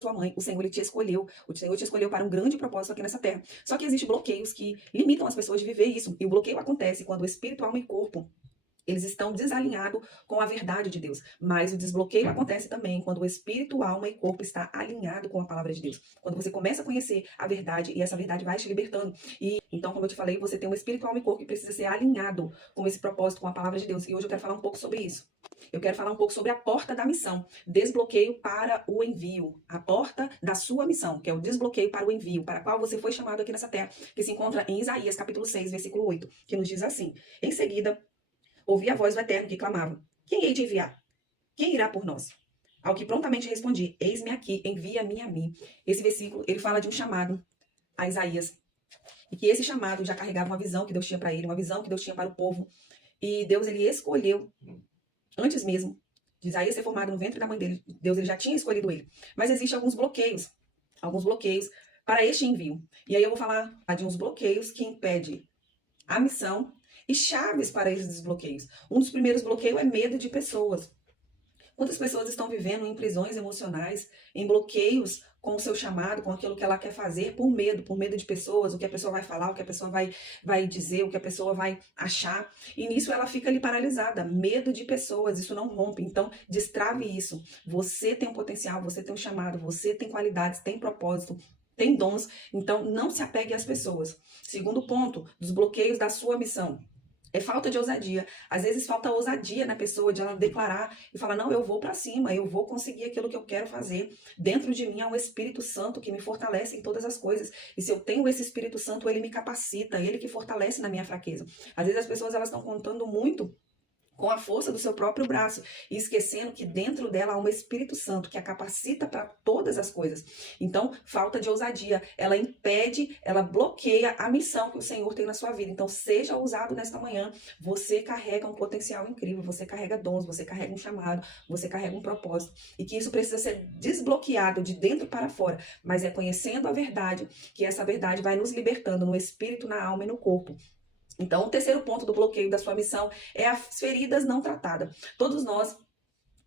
sua mãe, o Senhor ele te escolheu, o Senhor te escolheu para um grande propósito aqui nessa terra. Só que existem bloqueios que limitam as pessoas de viver isso. E o bloqueio acontece quando o espírito, alma e corpo eles estão desalinhados com a verdade de Deus. Mas o desbloqueio acontece também quando o espírito, alma e corpo está alinhado com a palavra de Deus. Quando você começa a conhecer a verdade e essa verdade vai te libertando. E então, como eu te falei, você tem um espírito, alma e corpo que precisa ser alinhado com esse propósito, com a palavra de Deus. E hoje eu quero falar um pouco sobre isso. Eu quero falar um pouco sobre a porta da missão, desbloqueio para o envio, a porta da sua missão, que é o desbloqueio para o envio, para a qual você foi chamado aqui nessa terra, que se encontra em Isaías, capítulo 6, versículo 8, que nos diz assim: em seguida, ouvi a voz do Eterno que clamava: quem hei de enviar? Quem irá por nós? Ao que prontamente respondi: eis-me aqui, envia-me a mim. Esse versículo, ele fala de um chamado a Isaías. E que esse chamado já carregava uma visão que Deus tinha para ele, uma visão que Deus tinha para o povo. E Deus, ele escolheu, antes mesmo de Isaías ser formado no ventre da mãe dele, Deus ele já tinha escolhido ele. Mas existem alguns bloqueios para este envio. E aí eu vou falar de uns bloqueios que impedem a missão e chaves para esses desbloqueios. Um dos primeiros bloqueios é medo de pessoas. Quantas pessoas estão vivendo em prisões emocionais, em bloqueios com o seu chamado, com aquilo que ela quer fazer, por medo de pessoas, o que a pessoa vai falar, o que a pessoa vai dizer, o que a pessoa vai achar. E nisso ela fica ali paralisada, medo de pessoas, isso não rompe. Então, destrave isso. Você tem um potencial, você tem um chamado, você tem qualidades, tem propósito, tem dons, então não se apegue às pessoas. Segundo ponto, dos bloqueios da sua missão. É falta de ousadia. Às vezes falta ousadia na pessoa de ela declarar e falar: não, eu vou para cima, eu vou conseguir aquilo que eu quero fazer. Dentro de mim há um Espírito Santo que me fortalece em todas as coisas. E se eu tenho esse Espírito Santo, ele me capacita, ele que fortalece na minha fraqueza. Às vezes as pessoas elas estão contando muito com a força do seu próprio braço, e esquecendo que dentro dela há um Espírito Santo que a capacita para todas as coisas. Então, falta de ousadia, ela impede, ela bloqueia a missão que o Senhor tem na sua vida. Então, seja ousado nesta manhã. Você carrega um potencial incrível, você carrega dons, você carrega um chamado, você carrega um propósito, e que isso precisa ser desbloqueado de dentro para fora, mas é conhecendo a verdade, que essa verdade vai nos libertando no espírito, na alma e no corpo. Então, o terceiro ponto do bloqueio da sua missão é as feridas não tratadas. Todos nós,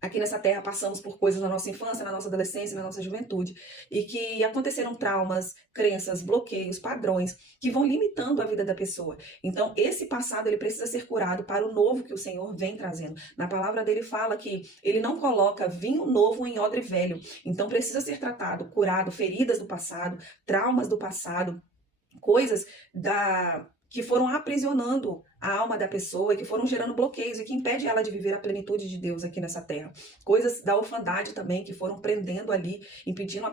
aqui nessa terra, passamos por coisas na nossa infância, na nossa adolescência, na nossa juventude, e que aconteceram traumas, crenças, bloqueios, padrões, que vão limitando a vida da pessoa. Então, esse passado, ele precisa ser curado para o novo que o Senhor vem trazendo. Na palavra dele fala que ele não coloca vinho novo em odre velho. Então, precisa ser tratado, curado, feridas do passado, traumas do passado, coisas que foram aprisionando a alma da pessoa e que foram gerando bloqueios e que impede ela de viver a plenitude de Deus aqui nessa terra. Coisas da orfandade também que foram prendendo ali, impedindo